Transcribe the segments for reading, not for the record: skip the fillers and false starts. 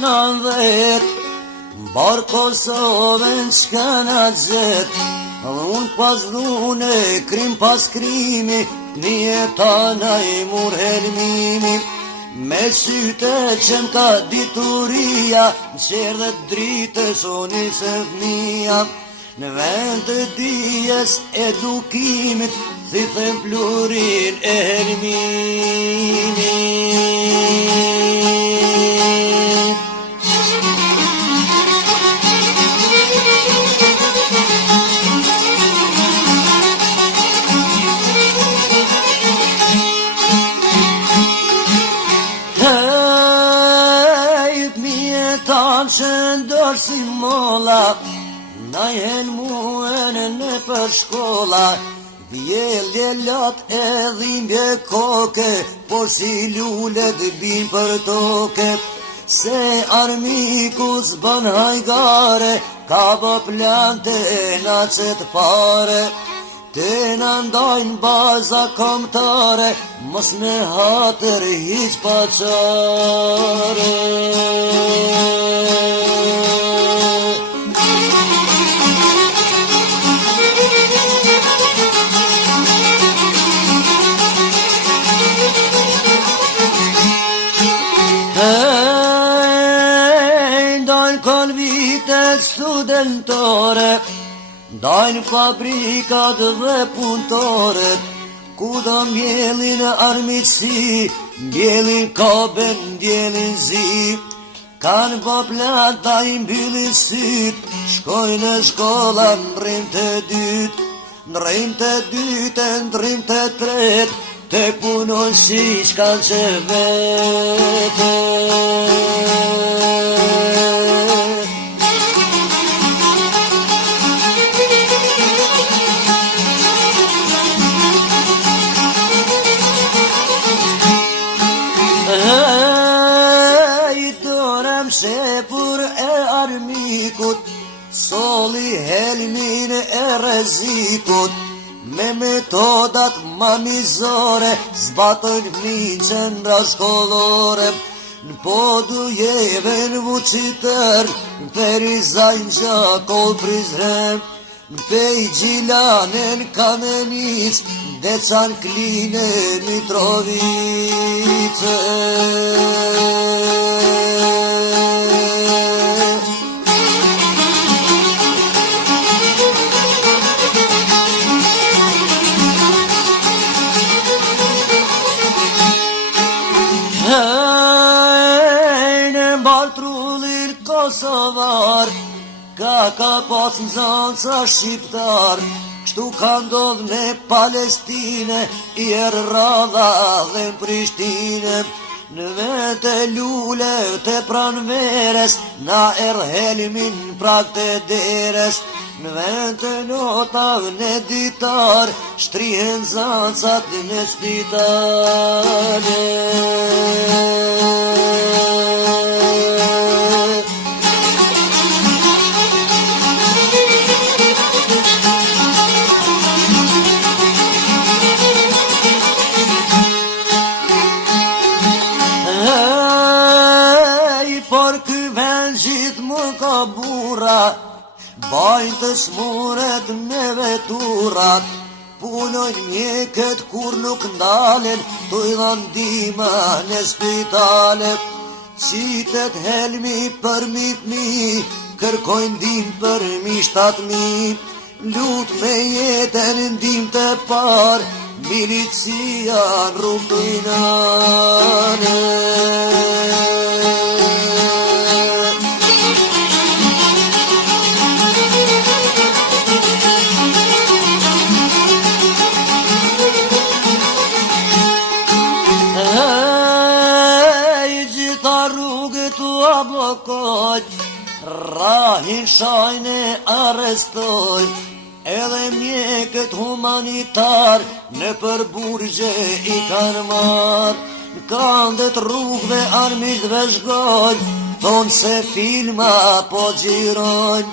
90 Barë Kosovën qka në zet Unë pas dhune, krim pas krimi Një jetana I mur helmimi Me syte që m'ka dituria Në qërë dhe dritë shoni se fëmija Në vend të dijes edukimit Thithën plurin e helmimit Tanë që ndërë si molla Na I helmuen në për shkolla Djelje lat e dhimbje koke Por si lullet bin për toke Se armiku s'ban hajgare Ka bë plante na qëtë pare Te në ndajnë baza komtare Mos në hatër hiq pa qare Ndajnë konvitet studentore Dajnë fabrikat dhe punëtore Ku do mbjellin armiqësi Mbjellin koben, mbjellin zi Kanë po plata I mbyllin syt Shkojnë në shkolla në rrim të dyt Në rrim të dyt e në rrim të tret Te punoj si shkanë që vete Shepur e armikut Soli helmin e rezikut Me metodat mamizore Zbatojnë miqen rashkollore Në podu jeve në vucitër Në perizajnë gjakol prizrem Në pej gjilanen kamenic Deçan kline Mitrovice Kosovar Ka pas në zanë sa shqiptar Kështu ka ndodh në Palestine I erë radha dhe në Prishtine Në vete lule të pranveres Na erë helmin prak të deres Në vete notav në ditar Shtrihen zancat në spitale Ka bura Bajnë të smuret me veturat Punojnë mjeket kur nuk ndalen Tu I dhan dima në spitale Qitet helmi për mi Kërkojnë dim për mi 7.000 Lut me jetën ndim të par Milicia në rrugë të inane Rahin shajnë arrestojnë Edhe mjekët humanitar Në përburgje I kanë marë Në kandet rrugëve armiqve shgojnë Thonë se filma po gjirojnë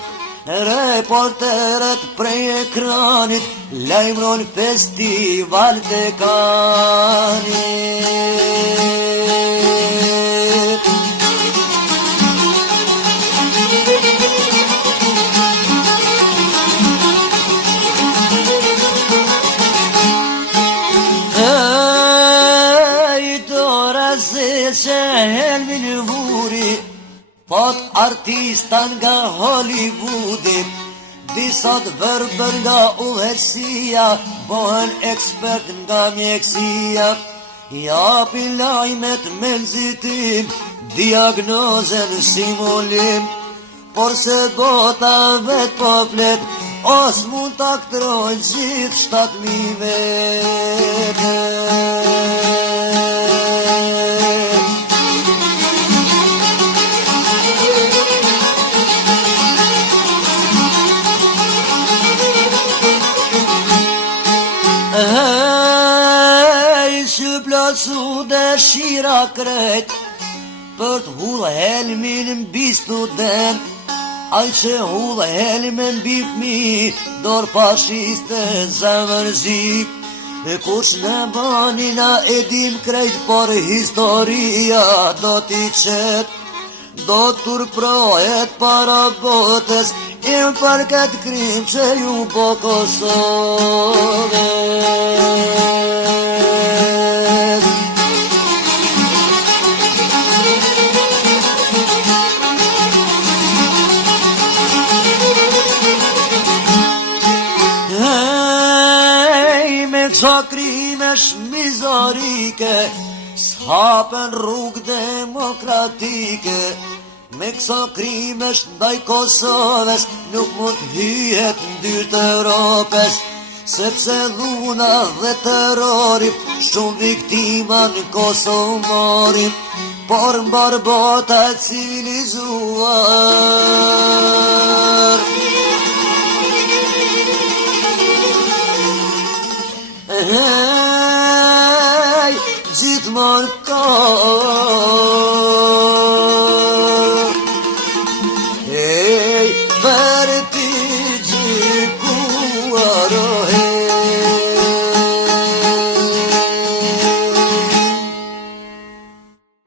Reporteret prej ekranit Lajmëron festival të kanit se Helmin Vuri, pot artista nga Hollywoodi, disa të verbër nga udhëheqësia, bohen ekspert nga mjekësia, japin lajmet me nxitim, diagnozen simulim, por se bota vet po flet, os mund ta aktrojnë gjithë 7.000 vete. Që plasu dëshira krejt, për të hullë Helmin mbi student, aj që hullë Helmin mbi fmi, dorë fashiste zemërzik. Kush në banina edim krejt, por historia do t'i qet, do t'urprohet para botës, im për këtë krim që ju po Kosovës. Kësa krimesh mizorike, s'hapen rrugë demokratike, me kësa krimesh ndaj Kosovës, nuk mund hyhet në dyrt Europës, sepse dhuna dhe terrori shumë viktima në Kosovë morin, por mbar bota e civilizuar. Gjithmonë ka veritet